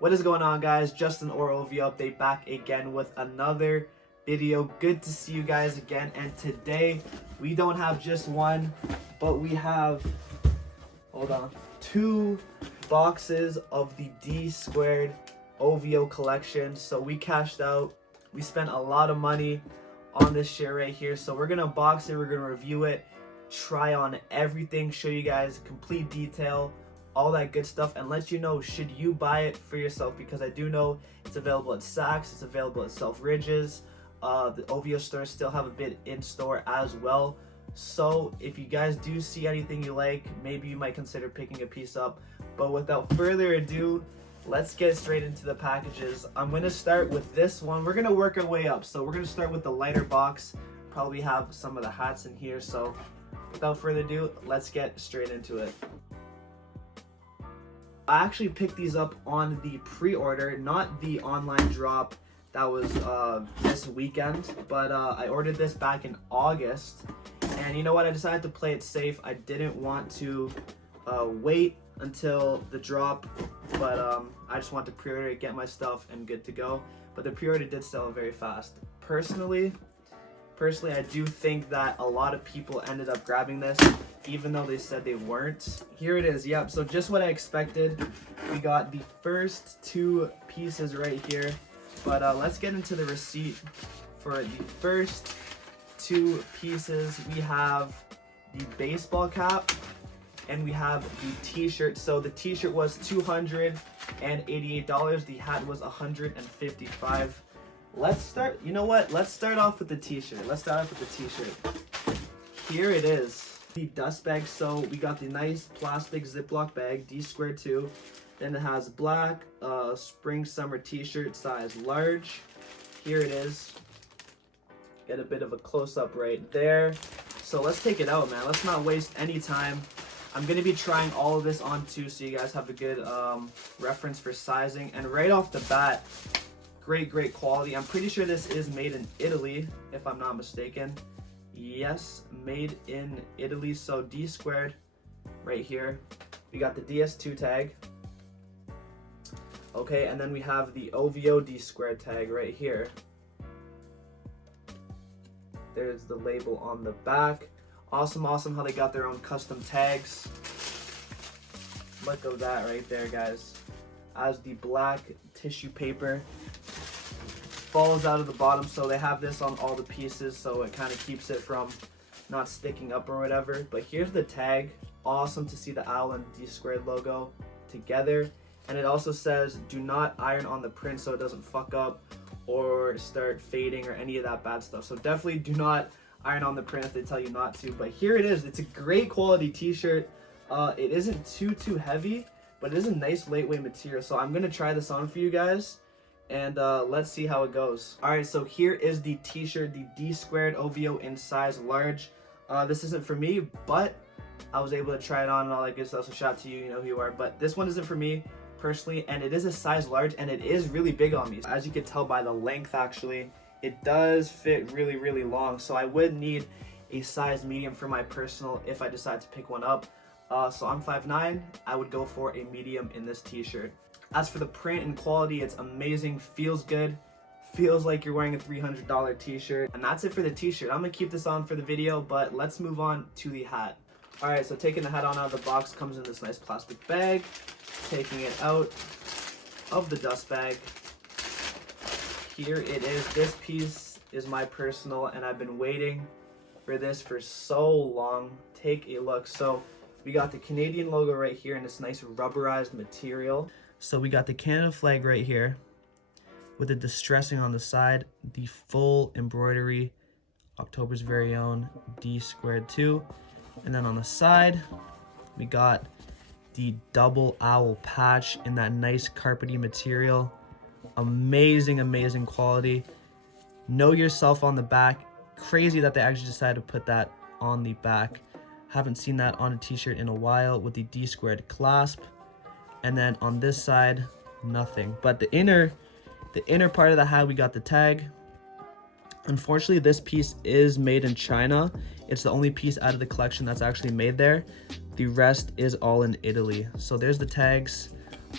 What is going on, guys? Justin or OVO update back again with another video. Good to see you guys again. And today we don't have just one, but we have, hold on, 2 boxes of the D-Squared OVO collection. So we cashed out. We spent a lot of money on this shit right here. So we're gonna box it, we're gonna review it, try on everything, show you guys complete detail, all that good stuff, and let you know should you buy it for yourself, because I do know it's available at Saks, it's available at Selfridges. The OVO stores still have a bit in store as well. So if you guys do see anything you like, maybe you might consider picking a piece up. But without further ado, let's get straight into the packages. I'm going to start with this one. We're going to work our way up. So we're going to start with the lighter box. Probably have some of the hats in here. So without further ado, let's get straight into it. I actually picked these up on the pre-order, not the online drop that was this weekend, but I ordered this back in August. And you know what? I decided to play it safe. I didn't want to wait until the drop, but I just want to pre-order it, get my stuff, and good to go. But the pre-order did sell very fast. Personally, I do think that a lot of people ended up grabbing this, even though they said they weren't. Here it is. Yep, so just what I expected. We got the first 2 pieces right here, but let's get into the receipt. For the first 2 pieces, we have the baseball cap and we have the t-shirt. So the t-shirt was $288, the hat was $155. Let's start, you know what? Let's start off with the t-shirt. Here it is, the dust bag. So we got the nice plastic Ziploc bag, D-Squared 2. Then it has black spring summer t-shirt, size large. Here it is. Get a bit of a close-up right there. So let's take it out, man. Let's not waste any time. I'm going to be trying all of this on too, so you guys have a good reference for sizing. And right off the bat, great quality. I'm pretty sure this is made in Italy, if I'm not mistaken. Yes, made in Italy. So D-Squared right here. We got the DS2 tag. Okay, and then we have the OVO D-Squared tag right here. There's the label on the back. Awesome how they got their own custom tags. Look at that right there, guys. As the black tissue paper falls out of the bottom, so they have this on all the pieces, so it kind of keeps it from not sticking up or whatever. But here's the tag. Awesome to see the owl and D-Squared logo together. And it also says do not iron on the print so it doesn't fuck up or start fading or any of that bad stuff. So definitely do not iron on the print if they tell you not to. But here it is. It's a great quality t-shirt. It isn't too heavy, but it is a nice lightweight material. So I'm gonna try this on for you guys, and let's see how it goes. All right, so here is the t-shirt, the D-Squared OVO in size large. This isn't for me, but I was able to try it on and all that good stuff. So shout out to you, you know who you are. But this one isn't for me personally, and it is a size large, and it is really big on me. As you can tell by the length, actually, it does fit really long. So I would need a size medium for my personal if I decide to pick one up. So I'm 5'9", I would go for a medium in this t-shirt. As for the print and quality, it's amazing, feels good, feels like you're wearing a $300 t-shirt. And that's it for the t-shirt. I'm gonna keep this on for the video, but let's move on to the hat. All right, so taking the hat on out of the box, comes in this nice plastic bag. Taking it out of the dust bag, here it is. This piece is my personal, and I've been waiting for this for so long. Take a look. So we got the Canadian logo right here in this nice rubberized material. So we got the Canada flag right here with the distressing on the side, the full embroidery, October's very own D-Squared 2. And then on the side, we got the double owl patch in that nice carpety material. Amazing quality. Know yourself on the back. Crazy that they actually decided to put that on the back. Haven't seen that on a t-shirt in a while, with the D-Squared clasp. And then on this side, nothing. But the inner part of the hat, we got the tag. Unfortunately, this piece is made in China. It's the only piece out of the collection that's actually made there. The rest is all in Italy. So there's the tags.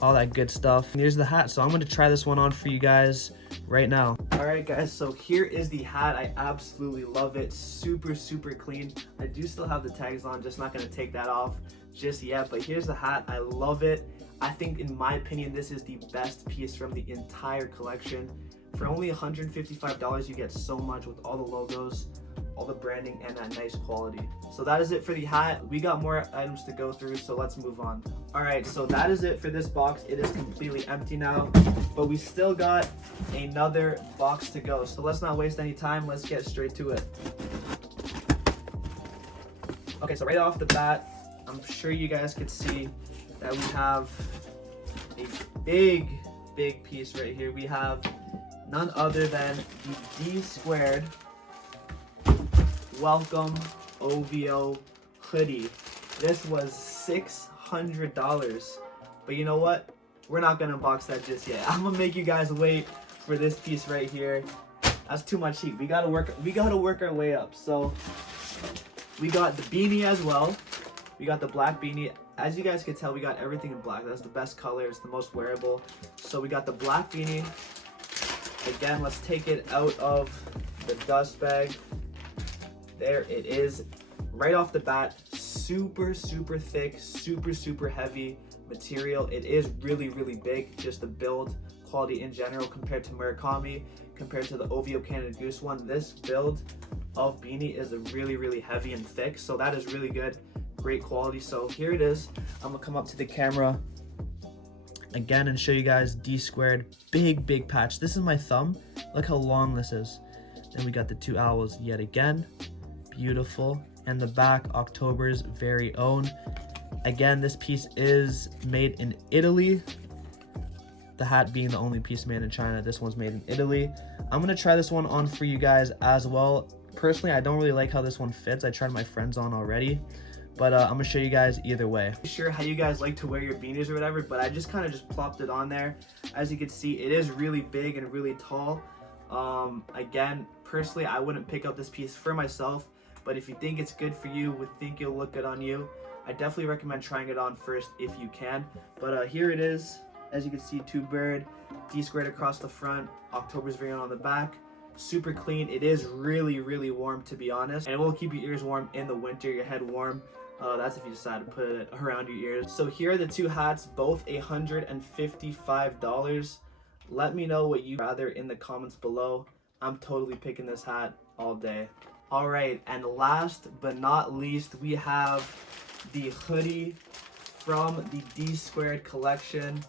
all that good stuff. And here's the hat. So I'm going to try this one on for you guys right now. All right, guys, so here is the hat. I absolutely love it. Super, super clean. I do still have the tags on, just not going to take that off just yet. But here's the hat. I love it. I think, in my opinion, this is the best piece from the entire collection. For only $155, you get so much with all the logos, all the branding, and that nice quality. So that is it for the hat. We got more items to go through, so let's move on. All right, so that is it for this box. It is completely empty now, but we still got another box to go. So let's not waste any time. Let's get straight to it. Okay, so right off the bat, I'm sure you guys could see that we have a big piece right here. We have none other than the DSQUARED Welcome OVO hoodie. This was $600, but you know what? We're not gonna unbox that just yet. I'm gonna make you guys wait for this piece right here. That's too much heat. We gotta work our way up. So we got the beanie as well. We got the black beanie. As you guys can tell, we got everything in black. That's the best color. It's the most wearable. So we got the black beanie. Again, let's take it out of the dust bag. There it is. Right off the bat, super thick, super heavy material. It is really big, just the build quality in general compared to Murakami, compared to the OVO Canada Goose one. This build of beanie is really heavy and thick, so that is really good. Great quality. So here it is. I'm gonna come up to the camera again and show you guys DSQUARED. Big patch. This is my thumb. Look how long this is. Then we got the two owls yet again. Beautiful. And the back, October's very own. Again, this piece is made in Italy. The hat being the only piece made in China. This one's made in Italy. I'm gonna try this one on for you guys as well. Personally, I don't really like how this one fits. I tried my friends on already, but I'm gonna show you guys either way. I'm not sure how you guys like to wear your beanies or whatever, but I just kind of just plopped it on there. As you can see, it is really big and really tall. Again, personally, I wouldn't pick up this piece for myself, but if you think it's good for you, would think it'll look good on you, I definitely recommend trying it on first if you can. But here it is. As you can see, two bird, DSQUARED across the front, October's very own on the back. Super clean. It is really warm, to be honest, and it will keep your ears warm in the winter, your head warm. That's if you decide to put it around your ears. So here are the two hats, both $155. Let me know what you'd rather in the comments below. I'm totally picking this hat all day. All right, and last but not least, we have the hoodie from the DSQUARED collection.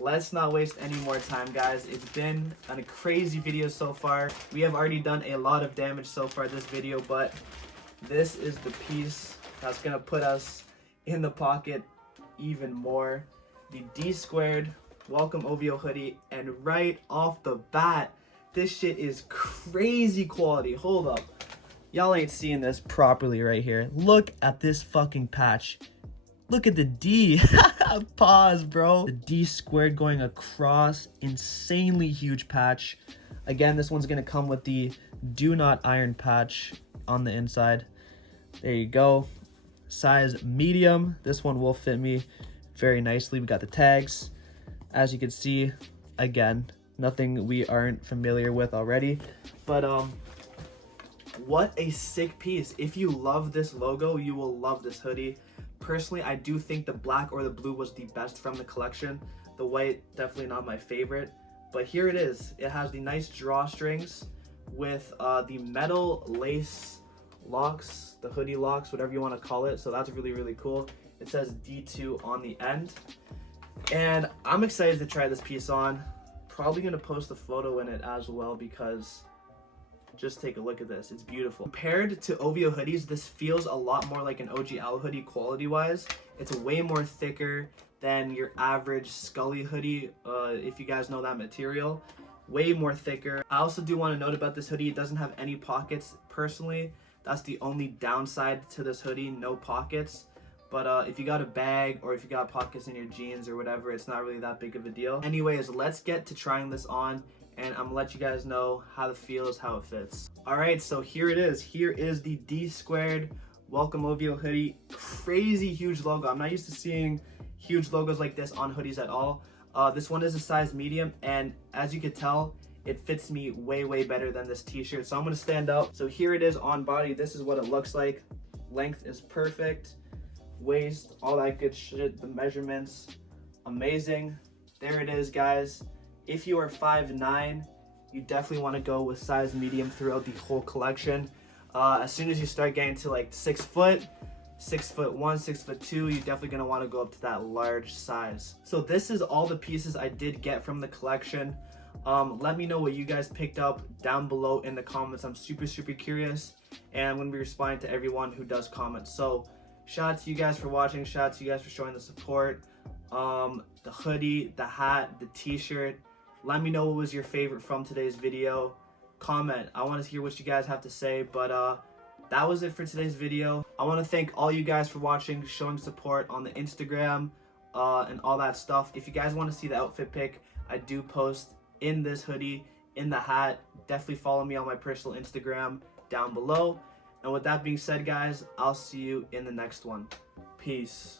Let's not waste any more time, guys. It's been a crazy video so far. We have already done a lot of damage so far this video, but this is the piece that's gonna put us in the pocket even more. The DSQUARED Welcome OVO hoodie, and right off the bat, this shit is crazy quality. Hold up. Y'all ain't seeing this properly right here. Look at this fucking patch. Look at the D. Pause, bro. The DSQUARED going across. Insanely huge patch. Again, this one's gonna come with the do not iron patch on the inside. There you go. Size medium. This one will fit me very nicely. We got the tags. As you can see, again, nothing we aren't familiar with already. But what a sick piece. If you love this logo, you will love this hoodie. Personally, I do think the black or the blue was the best from the collection. The white, definitely not my favorite. But here it is. It has the nice drawstrings with the metal lace locks, the hoodie locks, whatever you want to call it. So that's really cool. It says D2 on the end. And I'm excited to try this piece on. Probably going to post a photo in it as well, because just take a look at this. It's beautiful. Compared to OVO hoodies, this feels a lot more like an OG Owl hoodie quality wise. It's way more thicker than your average Scully hoodie, if you guys know that material. Way more thicker. I also do want to note about this hoodie, it doesn't have any pockets. Personally, that's the only downside to this hoodie, no pockets. But if you got a bag or if you got pockets in your jeans or whatever, it's not really that big of a deal. Anyways, let's get to trying this on, and I'm gonna let you guys know how it feels, how it fits. All right, so here it is. Here is the DSQUARED Welcome OVO hoodie. Crazy huge logo. I'm not used to seeing huge logos like this on hoodies at all. This one is a size medium, and as you can tell, it fits me way better than this t-shirt. So I'm gonna stand up. So here it is on body. This is what it looks like. Length is perfect. Waist, all that good shit. The measurements, amazing. There it is, guys. If you are 5'9", you definitely want to go with size medium throughout the whole collection. As soon as you start getting to like 6 foot, 6'1", 6'2", you're definitely gonna want to go up to that large size. So this is all the pieces I did get from the collection. Let me know what you guys picked up down below in the comments. I'm super curious, and I'm gonna be responding to everyone who does comment. So shout out to you guys for watching. Shout out to you guys for showing the support. The hoodie, the hat, the t-shirt. Let me know what was your favorite from today's video. Comment. I want to hear what you guys have to say. But that was it for today's video. I want to thank all you guys for watching, showing support on the Instagram, and all that stuff. If you guys want to see the outfit pic, I do post in this hoodie, in the hat. Definitely follow me on my personal Instagram down below. And with that being said, guys, I'll see you in the next one. Peace.